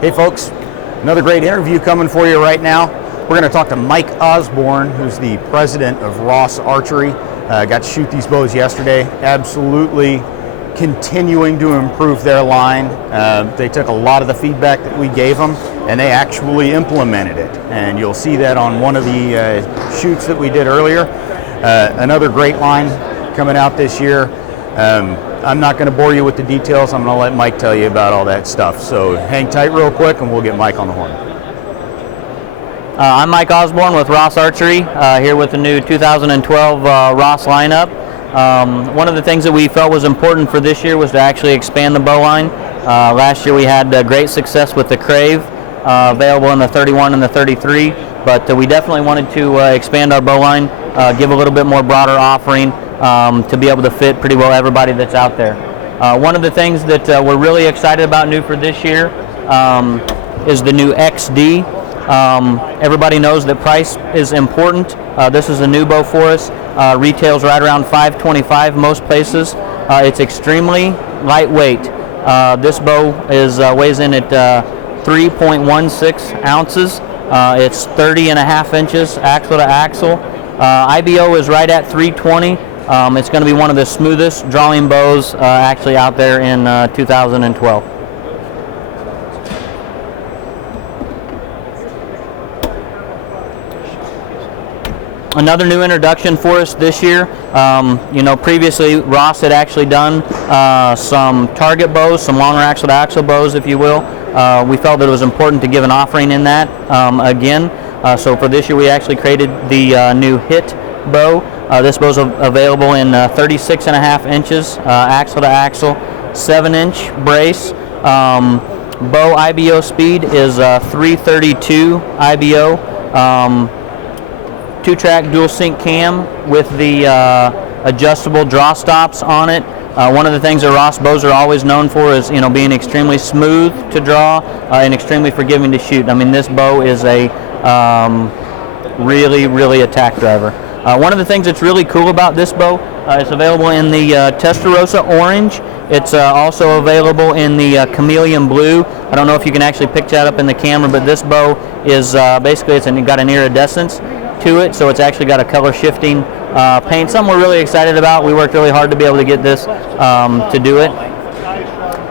Hey folks, another great interview coming for you right now. We're going to talk to Mike Osborne, who's the president of Ross Archery. Got to shoot these bows yesterday. Absolutely continuing to improve their line. They took a lot of the feedback that we gave them and they actually implemented it. And you'll see that on one of the shoots that we did earlier. Another great line coming out this year. I'm not going to bore you with the details. I'm going to let Mike tell you about all that stuff. So hang tight real quick and we'll get Mike on the horn. I'm Mike Osborne with Ross Archery, here with the new 2012 Ross lineup. One of the things that we felt was important for this year was to actually expand the bow line. Last year we had great success with the Crave, available in the 31 and the 33, but we definitely wanted to expand our bow line, give a little bit more broader offering to be able to fit pretty well everybody that's out there. One of the things that we're really excited about new for this year is the new XD. Everybody knows that price is important. This is a new bow for us. Retails right around $525 most places. It's extremely lightweight. This bow weighs in at 3.16 ounces. It's 30.5 inches axle to axle. IBO is right at 320. It's going to be one of the smoothest drawing bows actually out there in 2012. Another new introduction for us this year. Previously Ross had actually done some target bows, some longer axle to axle bows, if you will. We felt that it was important to give an offering in that again. So for this year we actually created the new Hit bow. This bow is available in 36.5 inches axle to axle, 7-inch brace. Bow IBO speed is 332 IBO. 2-track dual sync cam with the adjustable draw stops on it. One of the things that Ross bows are always known for is being extremely smooth to draw and extremely forgiving to shoot. I mean, this bow is a really a tack driver. One of the things that's really cool about this bow, it's available in the Testarossa orange. It's also available in the chameleon blue. I don't know if you can actually pick that up in the camera, but this bow is basically it's got an iridescence to it, so it's actually got a color shifting paint. Something we're really excited about. We worked really hard to be able to get this to do it.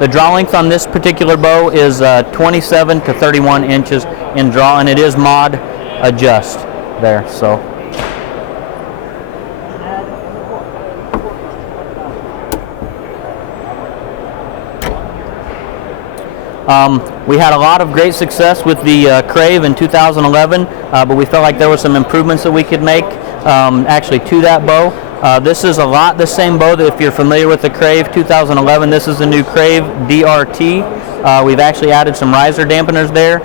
The draw length on this particular bow is 27 to 31 inches in draw, and it is mod adjust there. So. We had a lot of great success with the Crave in 2011, but we felt like there were some improvements that we could make actually to that bow. This is a lot the same bow that if you're familiar with the Crave 2011, this is the new Crave DRT. We've actually added some riser dampeners there.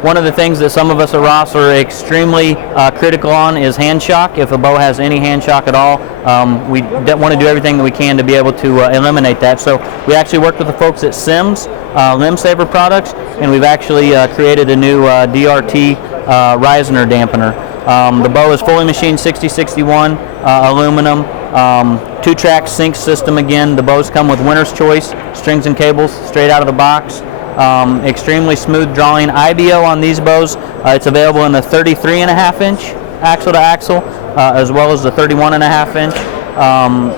One of the things that some of us at Ross are extremely critical on is hand shock. If a bow has any hand shock at all, we want to do everything that we can to be able to eliminate that. So we actually worked with the folks at Sims, Limb Saver Products, and we've actually created a new DRT riser dampener. The bow is fully machined 6061 aluminum, 2-track sync system again. The bows come with winner's choice strings and cables straight out of the box. Extremely smooth drawing. IBO on these bows, it's available in the 33.5 inch axle to axle, as well as the 31.5 inch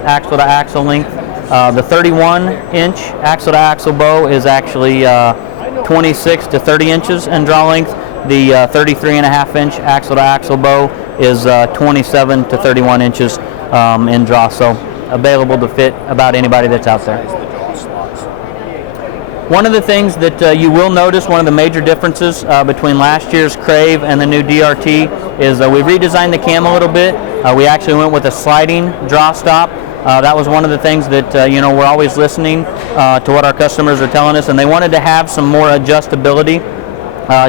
axle to axle length. The 31 inch axle to axle bow is actually 26 to 30 inches in draw length. The 33.5 inch axle to axle bow is 27 to 31 inches in draw, so available to fit about anybody that's out there. One of the things that you will notice, one of the major differences between last year's Crave and the new DRT is we redesigned the cam a little bit. We actually went with a sliding draw stop. That was one of the things that we're always listening to what our customers are telling us, and they wanted to have some more adjustability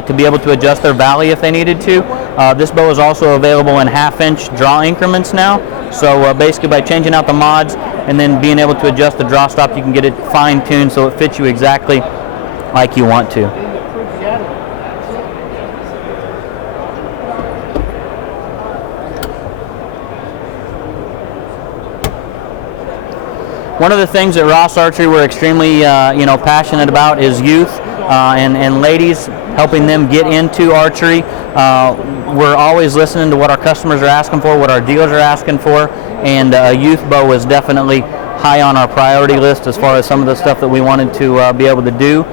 to be able to adjust their valley if they needed to. This bow is also available in 1/2 inch draw increments now. So basically by changing out the mods and then being able to adjust the draw stop, you can get it fine-tuned so it fits you exactly like you want to. One of the things at Ross Archery we're extremely passionate about is youth. and ladies, helping them get into archery. We're always listening to what our customers are asking for, what our dealers are asking for, and a youth bow is definitely high on our priority list as far as some of the stuff that we wanted to be able to do.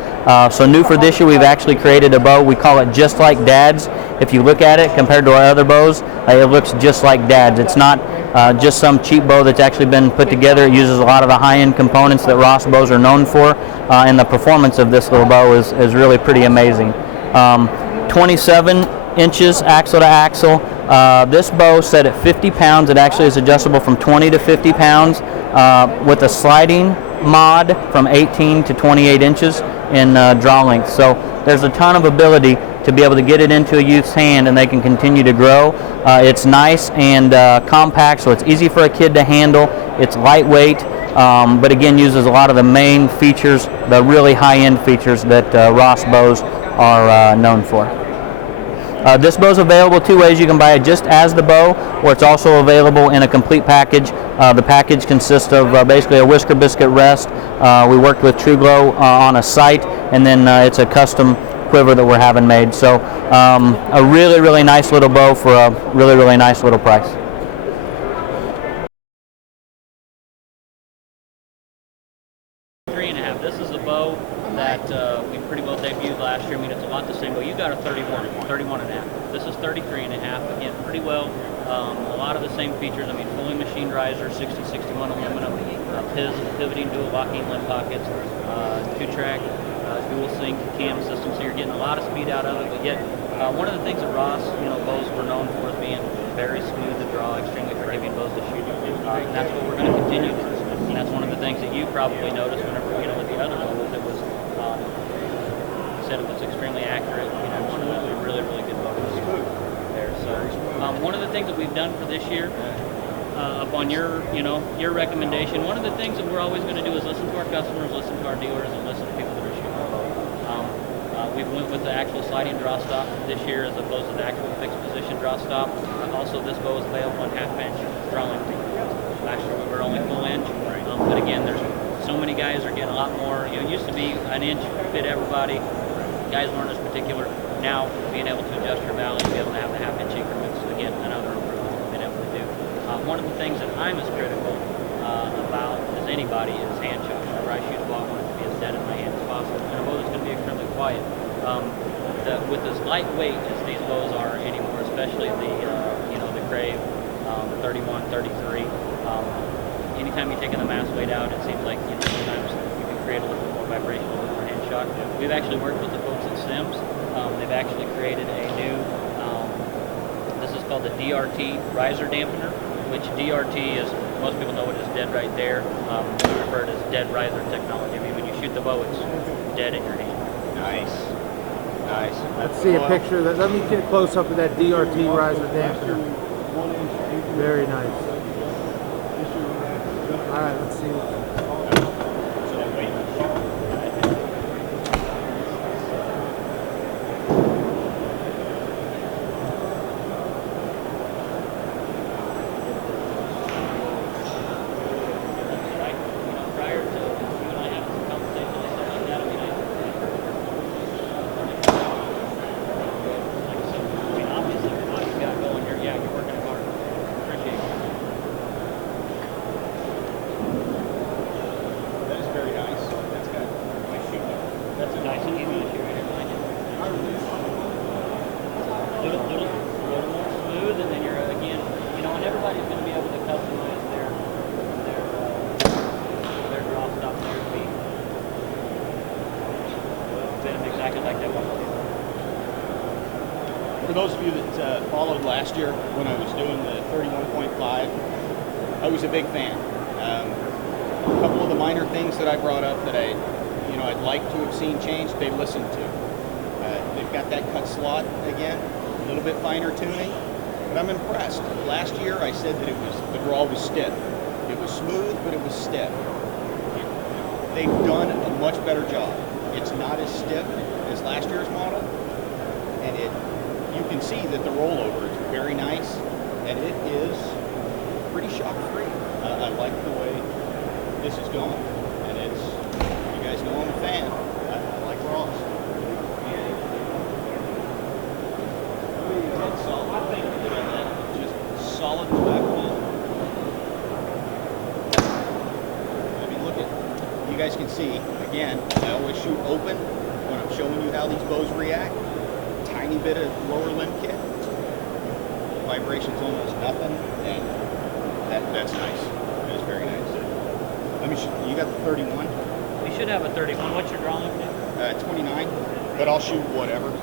So new for this year, we've actually created a bow. We call it Just Like Dad's. If you look at it compared to our other bows, it looks just like Dad's. It's not just some cheap bow that's actually been put together. It uses a lot of the high-end components that Ross bows are known for, and the performance of this little bow is really pretty amazing. 27 inches axle to axle. This bow set at 50 pounds. It actually is adjustable from 20 to 50 pounds with a sliding mod from 18 to 28 inches in draw length. So there's a ton of ability to be able to get it into a youth's hand and they can continue to grow. It's nice and compact, so it's easy for a kid to handle. It's lightweight, but again uses a lot of the main features, the really high-end features that Ross bows are known for. This bow is available two ways. You can buy it just as the bow, or it's also available in a complete package. The package consists of basically a whisker biscuit rest. We worked with True Glow on a sight, and then it's a custom quiver that we're having made. So a really, really nice little bow for a really, really nice little price. This is a bow that we pretty well debuted last year. I mean, it's a lot the same, but you got a 31 and a half. This is 33 and a half. Again, pretty well. A lot of the same features. I mean, fully machined riser, 60-61 aluminum, pivoting dual locking limb pockets, two-track, dual sync cam system. So you're getting a lot of speed out of it. But yet, one of the things that Ross, bows were known for is being very smooth to draw, extremely forgiving bows to shoot. And that's what we're going to continue to. And that's one of the things that you probably noticed whenever with the other one was it was said it was extremely accurate. One of the really, really good bows there. So one of the things that we've done for this year, upon your recommendation, one of the things that we're always going to do is listen to our customers, listen to our dealers, and listen to people that are shooting our bow. We went with the actual sliding draw stop this year as opposed to the actual fixed position draw stop. Also, this bow is available in half-inch draw length. Last year we were only full inch, but again, there's so many guys are getting a lot more. It used to be an inch fit everybody. Guys weren't as particular. Now, being able to adjust your valley, be able to have the half-inch increments, again, another improvement we've been able to do. One of the things that I'm as critical about as anybody is hand shock. Whenever I shoot a ball, I want it to be as dead in my hand as possible. And a bow that's going to be extremely quiet. With as lightweight as these bows are anymore, especially the Crave, the 31, 33. Anytime you're taking the mass weight out, it seems like sometimes you can create a little bit more vibration, a little more hand shock. We've actually worked with the folks at Sims. They've actually created a new, this is called the DRT riser dampener, which DRT is, most people know it as dead right there. We refer to it as dead riser technology. I mean, when you shoot the bow, it's dead in your hand. Nice. Nice. Let's see a picture of that. Let me get a close up of that DRT riser dampener. Very nice. All right, let's see. For those of you that followed last year when I was doing the 31.5, I was a big fan. A couple of the minor things that I brought up that I'd like to have seen changed, they listened to. They've got that cut slot again, a little bit finer tuning, but I'm impressed. Last year I said that the draw was stiff. It was smooth, but it was stiff. They've done a much better job. It's not as stiff as last year's model, and you can see that the rollover is very nice, and it is pretty shock-free. I like the way this is going, and you guys know I'm a fan. I like Ross. guys can see, again, I always shoot open when I'm showing you how these bows react. Tiny bit of lower limb kick. Vibration's almost nothing, and that's nice. That's very nice. Let me. You got the 31? We should have a 31. What's your draw limit? 29, but I'll shoot whatever.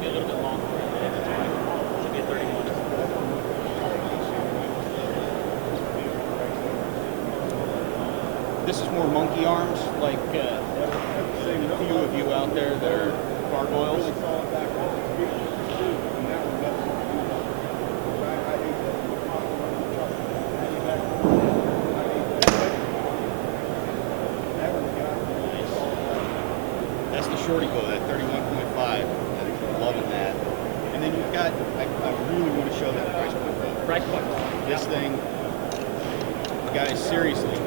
Be a little bit longer. Should be a 31. This is more monkey arms, like a few of you out there that are gargoyles. That's the shorty bow, that 31.5. I'm loving that. And then you've got, I really want to show that price point bow. Price point. This thing, guys, seriously,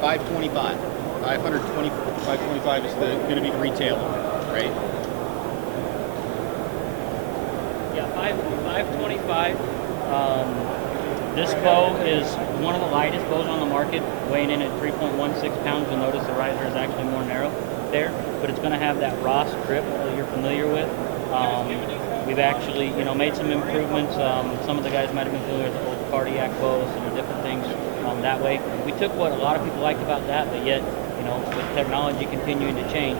525. 525 is going to be the retail, right? Yeah, 525. This bow is one of the lightest bows on the market, weighing in at 3.16 pounds. You'll notice the riser is actually more narrow there, but it's going to have that Ross grip that you're familiar with. We've actually, made some improvements. Some of the guys might have been familiar with the old cardiac bows and different things that way. We took what a lot of people liked about that, but yet, with technology continuing to change,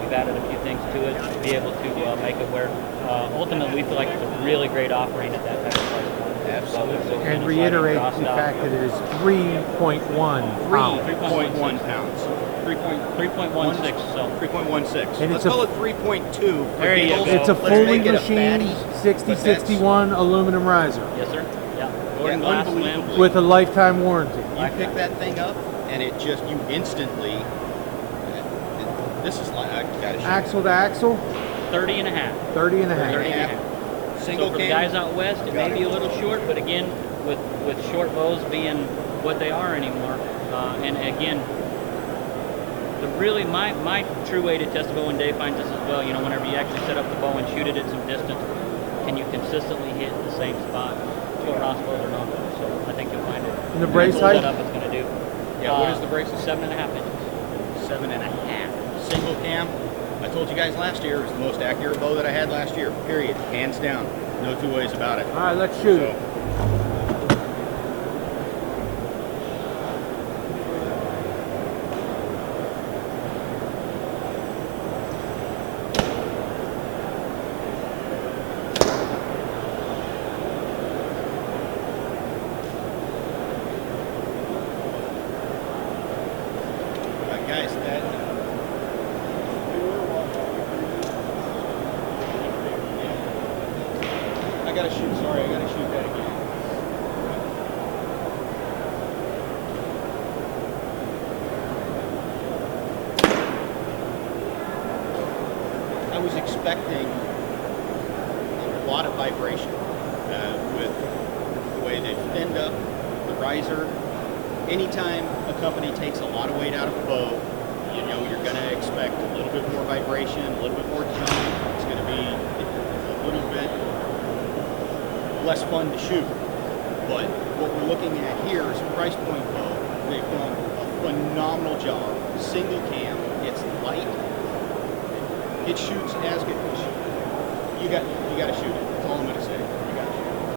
we've added a few things to it to be able to make it where ultimately we feel like it's a really great offering at that type of price point. Absolutely. And reiterate the fact that it is 3.1 pounds. 3.1 pounds. 3.16. So 3.16. And Let's it's call it 3.2 for There you giggles. go. It's a Let's fully make it a machined fatty, but 6061 aluminum riser yes, sir. Yeah. Yeah, Gordon glass unbelievable. limbs. with a lifetime warranty. You pick that thing up, and it just, you instantly, this is like, I gotta show Axle to axle, 30 and a half. 30 and a 30 half. and a half. Single So for the cam. guys out west, it may be a little short, but again, with short bows being what they are anymore, and again, my true way to test a bow, and Dave finds this as well, whenever you actually set up the bow and shoot it at some distance, can you consistently hit the same spot? That's what Ross bows are known for, so I think you'll find it. And the brace Pull that height? up, it's going to do. Yeah, what is the brace? 7.5 inches. 7.5. Single cam. I told you guys last year it was the most accurate bow that I had last year, period. Hands down. No two ways about it. All right, let's shoot it. Guys, that. I gotta shoot, sorry, I gotta shoot that again. I was expecting a lot of vibration with the way they thinned up the riser. Anytime a company takes a lot of weight out of a bow, you're going to expect a little bit more vibration, a little bit more jump. It's going to be a little bit less fun to shoot. But what we're looking at here is a price point bow. They've done a phenomenal job. Single cam, it's light. It shoots as good. You got to shoot it. That's all I'm going to